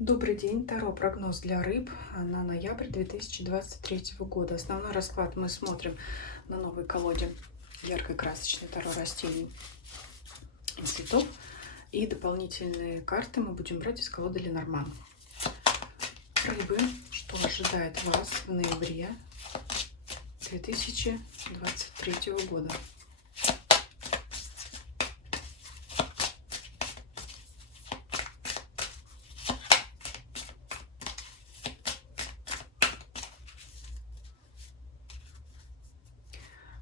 Добрый день, Таро прогноз для рыб на ноябрь 2023 года. Основной расклад мы смотрим на новой колоде яркой красочной Таро растений и цветов. И дополнительные карты мы будем брать из колоды Ленорман. Рыбы, что ожидает вас в ноябре 2023 года.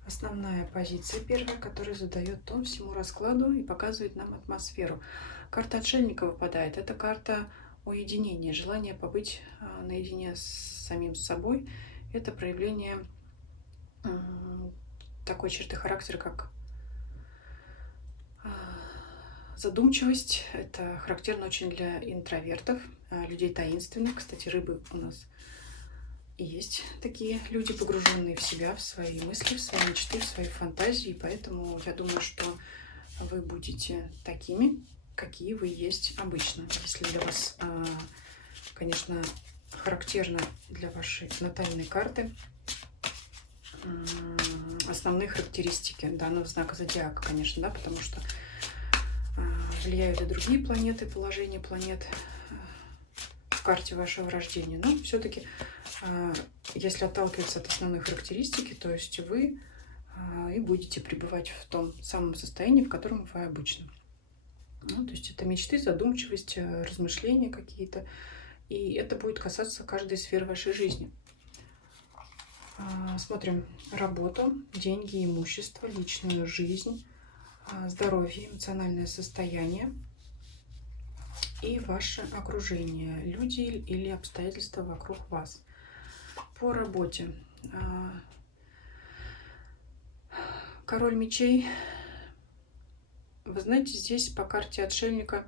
Основная позиция первая, которая задает тон всему раскладу и показывает нам атмосферу. Карта отшельника выпадает. Это карта уединения, желание побыть наедине с самим собой. Это проявление такой черты характера, как задумчивость. Это характерно очень для интровертов, людей таинственных. Кстати, рыбы у нас и есть такие люди, погруженные в себя, в свои мысли, в свои мечты, в свои фантазии. Поэтому я думаю, что вы будете такими, какие вы есть обычно. Если для вас, конечно, характерно для вашей натальной карты основные характеристики данного знака зодиака, конечно, да, потому что влияют и другие планеты, положение планет в карте вашего рождения. Но все-таки, если отталкиваться от основной характеристики, то есть вы и будете пребывать в том самом состоянии, в котором вы обычно. Ну, то есть это мечты, задумчивость, размышления какие-то. И это будет касаться каждой сферы вашей жизни. Смотрим работу, деньги, имущество, личную жизнь, здоровье, эмоциональное состояние и ваше окружение, люди или обстоятельства вокруг вас. По работе. Король мечей. Вы знаете, здесь по карте отшельника,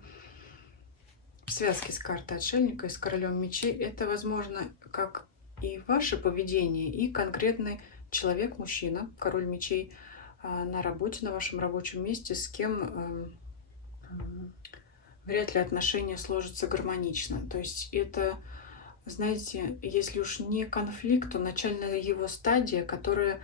в связке с картой отшельника и с королем мечей, это, возможно, как и ваше поведение, и конкретный человек, мужчина, король мечей, на работе, на вашем рабочем месте, с кем вряд ли отношения сложатся гармонично. То есть это, знаете, если уж не конфликт, то начальная его стадия, которая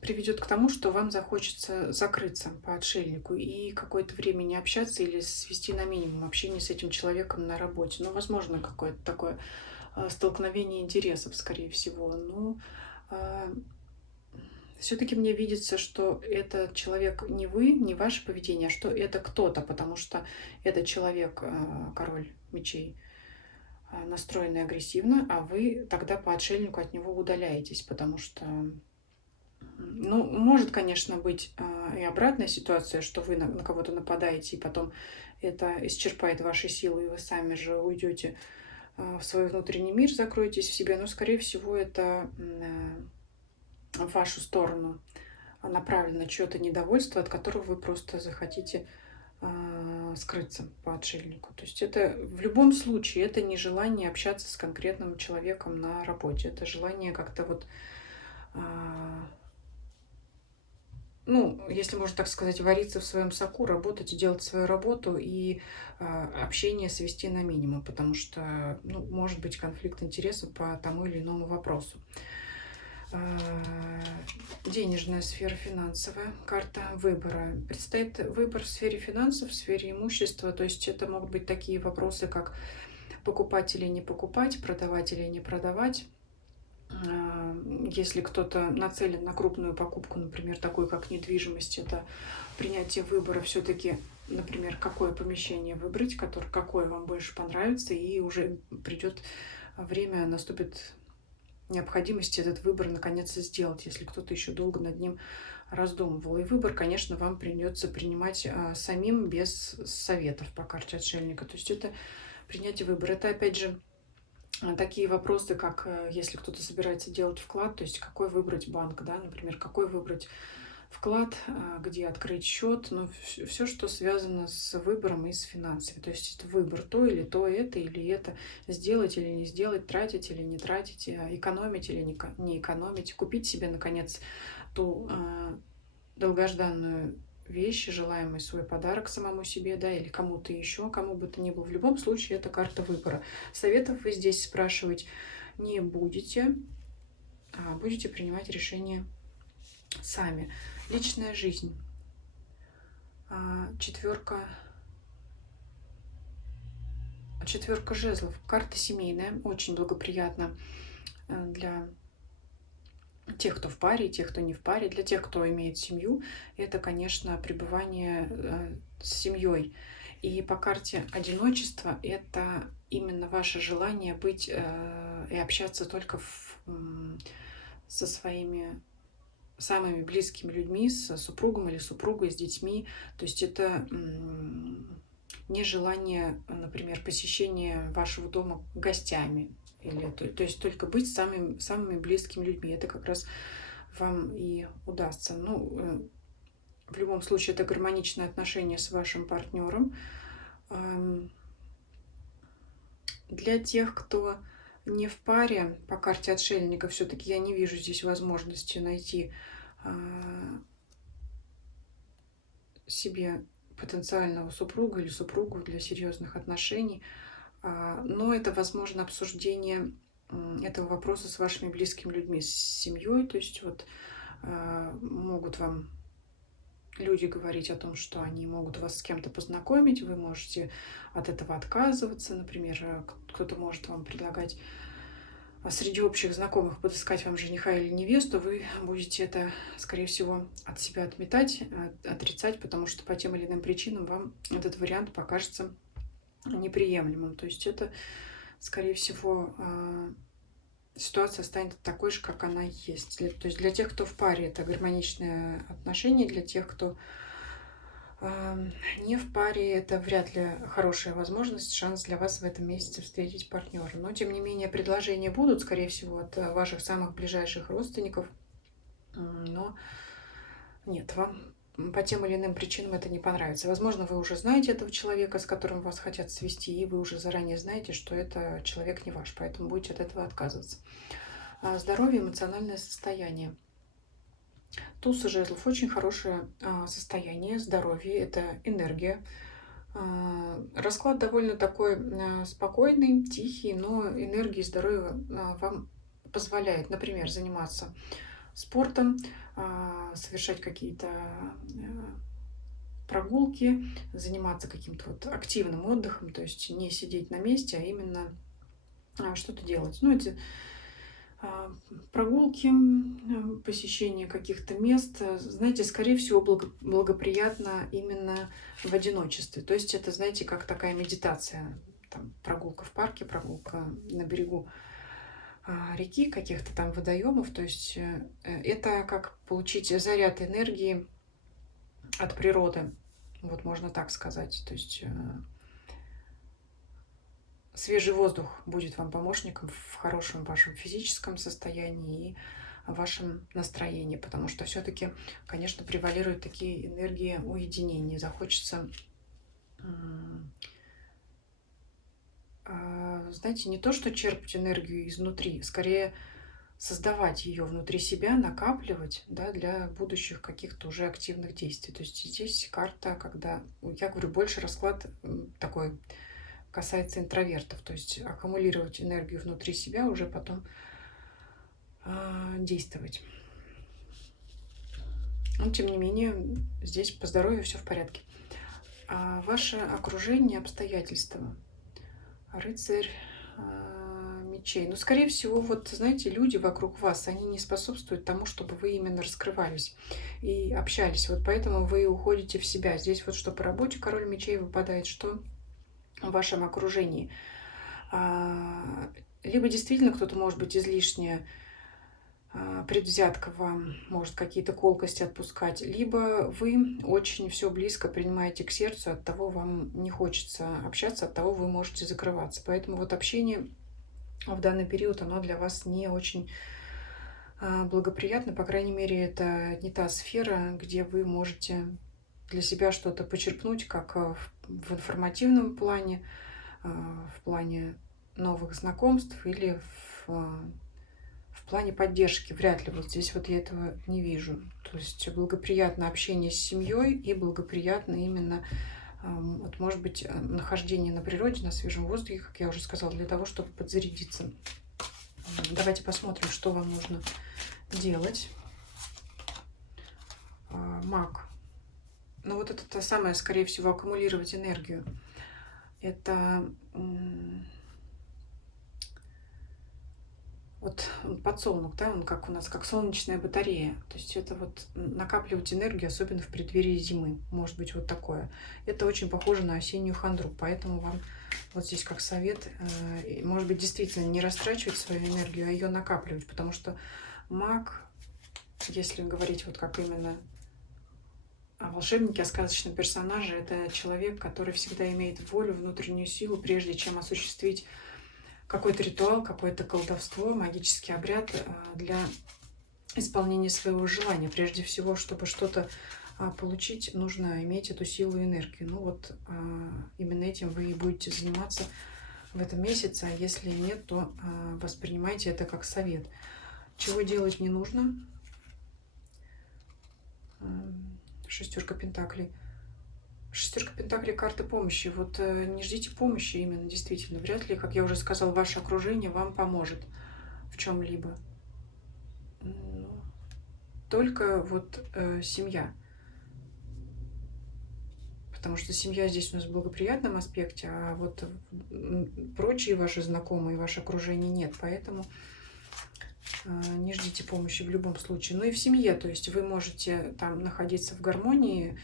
приведет к тому, что вам захочется закрыться по отшельнику и какое-то время не общаться или свести на минимум общение с этим человеком на работе. Ну, возможно, какое-то такое столкновение интересов, скорее всего. Но все-таки мне видится, что этот человек не вы, не ваше поведение, а что это кто-то, потому что этот человек, король мечей, настроенный агрессивно, а вы тогда по отшельнику от него удаляетесь, потому что, ну, может, конечно, быть и обратная ситуация, что вы на кого-то нападаете, и потом это исчерпает ваши силы, и вы сами же уйдете в свой внутренний мир, закроетесь в себе, но, скорее всего, это в вашу сторону направлено чье-то недовольство, от которого вы просто захотите скрыться по отшельнику. То есть это в любом случае, это не желание общаться с конкретным человеком на работе, это желание как-то вот, ну, если можно так сказать, вариться в своем соку, работать и делать свою работу, и общение свести на минимум, потому что, ну, может быть конфликт интересов по тому или иному вопросу. Денежная сфера, финансовая, карта выбора. Предстоит выбор в сфере финансов, в сфере имущества. То есть это могут быть такие вопросы, как покупать или не покупать, продавать или не продавать. Если кто-то нацелен на крупную покупку, например, такую как недвижимость, это принятие выбора все-таки, например, какое помещение выбрать, какое вам больше понравится, и уже придет время, наступит необходимости этот выбор наконец сделать, если кто-то еще долго над ним раздумывал. И выбор, конечно, вам придется принимать самим без советов по карте отшельника. То есть это принятие выбора. Это, опять же, такие вопросы, как если кто-то собирается делать вклад, то есть какой выбрать банк, да, например, какой выбрать вклад, где открыть счет, но все, что связано с выбором и с финансами. То есть это выбор то, это или это, сделать или не сделать, тратить или не тратить, экономить или не экономить, купить себе, наконец, ту долгожданную вещи, желаемый свой подарок самому себе, да, или кому-то еще, кому бы то ни было. В любом случае, это карта выбора. Советов вы здесь спрашивать не будете, а будете принимать решения сами. Личная жизнь. Четверка жезлов. Карта семейная, очень благоприятна для тех, кто в паре, и тех, кто не в паре. Для тех, кто имеет семью, это, конечно, пребывание с семьей. И по карте одиночества это именно ваше желание быть и общаться только со своими самыми близкими людьми, с супругом или супругой, с детьми. То есть это нежелание, например, посещения вашего дома гостями. Или, то есть только быть с самыми близкими людьми. Это как раз вам и удастся. Ну, в любом случае, это гармоничное отношение с вашим партнером. Для тех, кто не в паре, по карте отшельника, все-таки я не вижу здесь возможности найти себе потенциального супруга или супругу для серьезных отношений. Но это возможно обсуждение этого вопроса с вашими близкими людьми, с семьей. То есть вот могут вам люди говорить о том, что они могут вас с кем-то познакомить, вы можете от этого отказываться. Например, кто-то может вам предлагать среди общих знакомых подыскать вам жениха или невесту, вы будете это, скорее всего, от себя отметать, отрицать, потому что по тем или иным причинам вам этот вариант покажется неприемлемым. То есть это, скорее всего, ситуация станет такой же, как она есть. То есть для тех, кто в паре, это гармоничные отношения, для тех, кто не в паре, это вряд ли хорошая возможность, шанс для вас в этом месяце встретить партнера. Но, тем не менее, предложения будут, скорее всего, от ваших самых ближайших родственников. Но нет, вам по тем или иным причинам это не понравится. Возможно, вы уже знаете этого человека, с которым вас хотят свести, и вы уже заранее знаете, что это человек не ваш, поэтому будете от этого отказываться. Здоровье, эмоциональное состояние. Туз жезлов очень хорошее состояние, здоровье, это энергия. Расклад довольно такой спокойный, тихий, но энергии и здоровье вам позволяет, например, заниматься спортом, совершать какие-то прогулки, заниматься каким-то вот активным отдыхом, то есть не сидеть на месте, а именно что-то делать. Ну, эти прогулки, посещение каких-то мест, знаете, скорее всего, благоприятно именно в одиночестве. То есть это, знаете, как такая медитация. Там, прогулка в парке, прогулка на берегу реки, каких-то там водоемов. То есть это как получить заряд энергии от природы. Вот можно так сказать. То есть свежий воздух будет вам помощником в хорошем вашем физическом состоянии и вашем настроении, потому что все-таки, конечно, превалируют такие энергии уединения. Захочется, знаете, не то, что черпать энергию изнутри, скорее создавать ее внутри себя, накапливать, да, для будущих каких-то уже активных действий. То есть здесь карта, когда, я говорю, больше расклад такой касается интровертов, то есть аккумулировать энергию внутри себя, уже потом действовать. Но, тем не менее, здесь по здоровью все в порядке. Ваше окружение, обстоятельства. Рыцарь мечей. Ну, скорее всего, вот, знаете, люди вокруг вас, они не способствуют тому, чтобы вы именно раскрывались и общались. Вот поэтому вы уходите в себя. Здесь вот что по работе король мечей выпадает, что в вашем окружении. Либо действительно кто-то может быть излишне предвзят к вам, может какие-то колкости отпускать, либо вы очень все близко принимаете к сердцу, от того вам не хочется общаться, от того вы можете закрываться. Поэтому вот общение в данный период, оно для вас не очень благоприятно, по крайней мере, это не та сфера, где вы можете для себя что-то почерпнуть, как в информативном плане, в плане новых знакомств или в В плане поддержки вряд ли. Вот здесь вот я этого не вижу. То есть благоприятно общение с семьей и благоприятно именно, вот, может быть, нахождение на природе, на свежем воздухе, как я уже сказала, для того, чтобы подзарядиться. Давайте посмотрим, что вам нужно делать. Маг. Ну вот это то самое, скорее всего, аккумулировать энергию. Это вот подсолнух, да, он как у нас, как солнечная батарея. То есть это вот накапливать энергию, особенно в преддверии зимы. Может быть вот такое. Это очень похоже на осеннюю хандру, поэтому вам вот здесь как совет, может быть, действительно не растрачивать свою энергию, а ее накапливать, потому что маг, если говорить вот как именно о волшебнике, о сказочном персонаже, это человек, который всегда имеет волю, внутреннюю силу, прежде чем осуществить какой-то ритуал, какое-то колдовство, магический обряд для исполнения своего желания. Прежде всего, чтобы что-то получить, нужно иметь эту силу и энергию. Ну вот именно этим вы и будете заниматься в этом месяце, а если нет, то воспринимайте это как совет. Чего делать не нужно? Шестерка пентаклей. Шестерка пентаклей — карта помощи. Вот не ждите помощи именно, действительно. Вряд ли, как я уже сказала, ваше окружение вам поможет в чем-либо. Только вот семья. Потому что семья здесь у нас в благоприятном аспекте, а вот прочие ваши знакомые, ваше окружение нет. Поэтому не ждите помощи в любом случае. Ну и в семье, то есть вы можете там находиться в гармонии,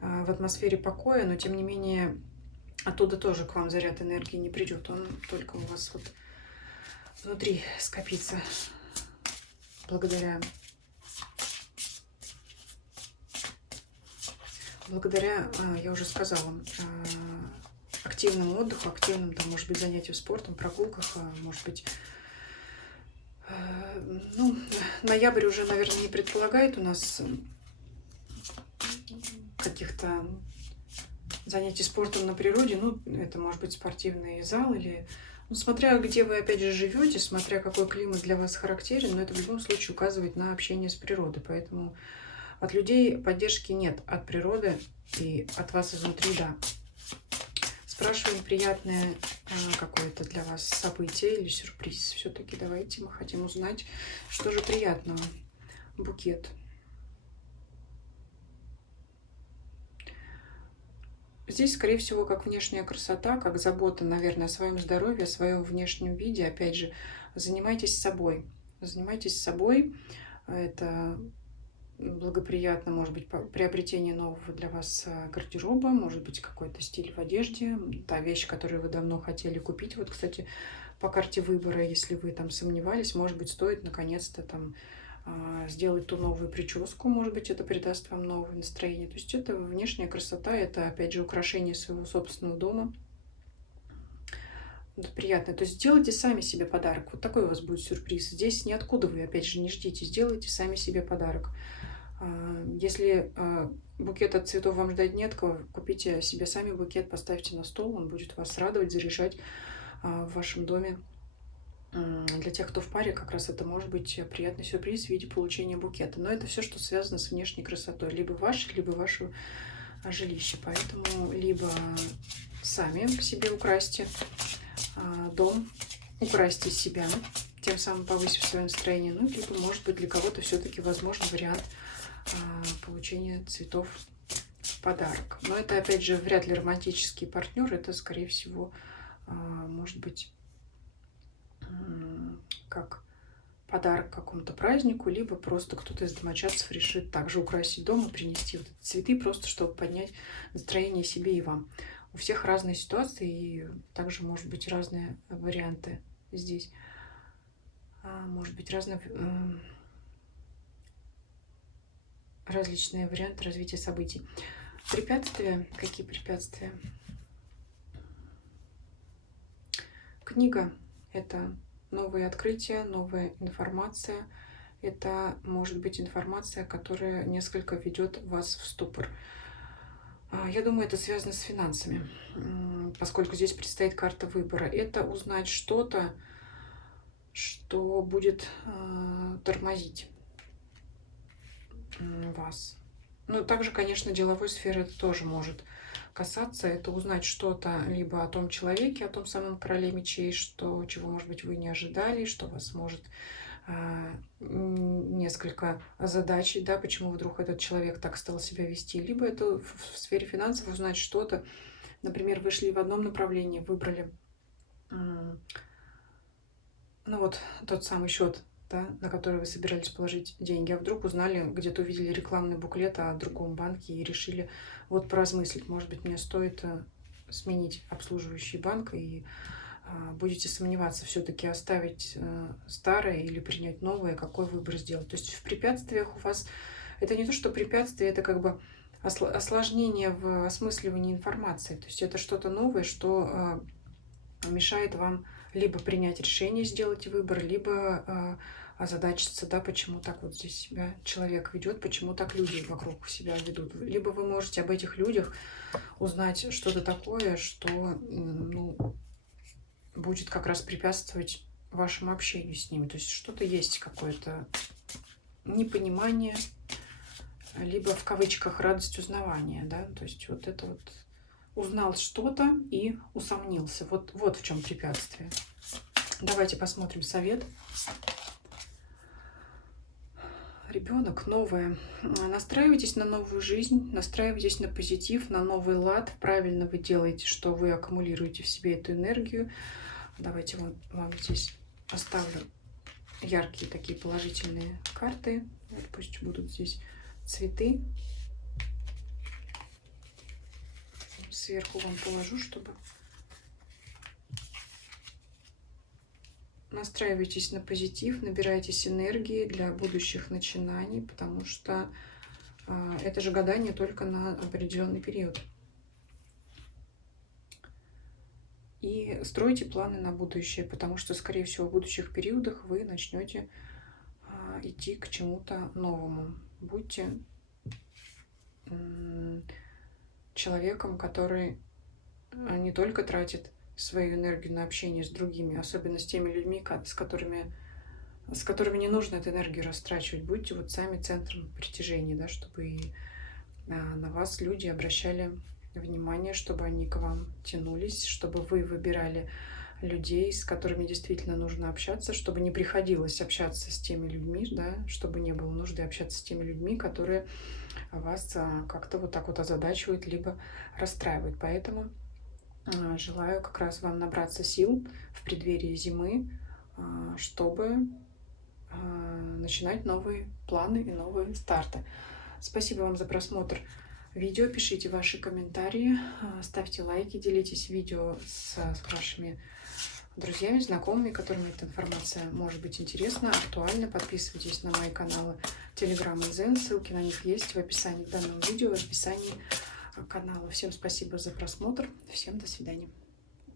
в атмосфере покоя, но тем не менее оттуда тоже к вам заряд энергии не придет. Он только у вас вот внутри скопится благодаря я уже сказала, активному отдыху, активным, там, может быть, занятиям спортом, прогулках, может быть, ну, ноябрь уже, наверное, не предполагает у нас каких-то занятий спортом на природе. Ну, это может быть спортивный зал или... Ну, смотря где вы, опять же, живете, смотря какой климат для вас характерен, но это в любом случае указывает на общение с природой. Поэтому от людей поддержки нет, от природы и от вас изнутри, да. Спрашиваем приятное какое-то для вас событие или сюрприз. Все-таки давайте, мы хотим узнать, что же приятного. Букет. Здесь, скорее всего, как внешняя красота, как забота, наверное, о своем здоровье, о своем внешнем виде. Опять же, занимайтесь собой. Занимайтесь собой. Это благоприятно, может быть, приобретение нового для вас гардероба, может быть, какой-то стиль в одежде, та вещь, которую вы давно хотели купить. Вот, кстати, по карте выбора, если вы там сомневались, может быть, стоит наконец-то там сделать ту новую прическу, может быть, это придаст вам новое настроение. То есть это внешняя красота, это, опять же, украшение своего собственного дома. Это приятно. То есть сделайте сами себе подарок. Вот такой у вас будет сюрприз. Здесь ниоткуда вы, опять же, не ждите. Сделайте сами себе подарок. Если букет от цветов вам ждать нет, купите себе сами букет, поставьте на стол, он будет вас радовать, заряжать в вашем доме. Для тех, кто в паре, как раз это может быть приятный сюрприз в виде получения букета. Но это все, что связано с внешней красотой. Либо ваше, либо ваше жилище. Поэтому либо сами себе украсьте дом, украсьте себя, тем самым повысив свое настроение. Ну, либо, может быть, для кого-то все-таки возможен вариант получения цветов в подарок. Но это, опять же, вряд ли романтический партнер. Это, скорее всего, может быть, как подарок какому-то празднику, либо просто кто-то из домочадцев решит также украсить дом и принести вот эти цветы, просто чтобы поднять настроение себе и вам. У всех разные ситуации, и также, может быть, разные варианты здесь. Может быть, различные варианты развития событий. Препятствия. Какие препятствия? Книга — это новые открытия, новая информация. Это может быть информация, которая несколько ведет вас в ступор. Я думаю, это связано с финансами, поскольку здесь предстоит карта выбора. Это узнать что-то, что будет тормозить вас. Ну, также, конечно, деловой сферы это тоже может касаться. Это узнать что-то либо о том человеке, о том самом короле мечей, что, чего, может быть, вы не ожидали, что вас может несколько озадачить, да, почему вдруг этот человек так стал себя вести. Либо это в сфере финансов узнать что-то. Например, вы шли в одном направлении, выбрали, ну вот, тот самый счет, да, на который вы собирались положить деньги, а вдруг узнали, где-то увидели рекламный буклет о другом банке и решили вот поразмыслить, может быть, мне стоит сменить обслуживающий банк, и будете сомневаться, все-таки оставить старое или принять новое, какой выбор сделать. То есть в препятствиях у вас это не то, что препятствие, это как бы осложнение в осмысливании информации. То есть это что-то новое, что мешает вам либо принять решение, сделать выбор, либо озадачиться, да, почему так вот здесь себя человек ведет, почему так люди вокруг себя ведут. Либо вы можете об этих людях узнать что-то такое, что, ну, будет как раз препятствовать вашему общению с ними. То есть что-то есть, какое-то непонимание, либо в кавычках радость узнавания, да, то есть вот это вот узнал что-то и усомнился. Вот в чем препятствие. Давайте посмотрим совет. Ребенок, новое. Настраивайтесь на новую жизнь, настраивайтесь на позитив, на новый лад. Правильно вы делаете, что вы аккумулируете в себе эту энергию. Давайте вам здесь оставлю яркие такие положительные карты. Вот пусть будут здесь цветы. Сверху вам положу, чтобы настраивайтесь на позитив, набирайтесь энергии для будущих начинаний, потому что это же гадание только на определенный период. И стройте планы на будущее, потому что, скорее всего, в будущих периодах вы начнете идти к чему-то новому. Будьте человеком, который не только тратит свою энергию на общение с другими, особенно с теми людьми, с которыми не нужно эту энергию растрачивать. Будьте вот сами центром притяжения, да, чтобы и на вас люди обращали внимание, чтобы они к вам тянулись, чтобы вы выбирали людей, с которыми действительно нужно общаться, чтобы не приходилось общаться с теми людьми, да, чтобы не было нужды общаться с теми людьми, которые вас как-то вот так вот озадачивают, либо расстраивают. Поэтому желаю как раз вам набраться сил в преддверии зимы, чтобы начинать новые планы и новые старты. Спасибо вам за просмотр видео. Пишите ваши комментарии, ставьте лайки, делитесь видео с вашими друзьями, знакомыми, которым эта информация может быть интересна, актуальна. Подписывайтесь на мои каналы Telegram и Zen. Ссылки на них есть в описании к данному видео, в описании канала. Всем спасибо за просмотр. Всем до свидания.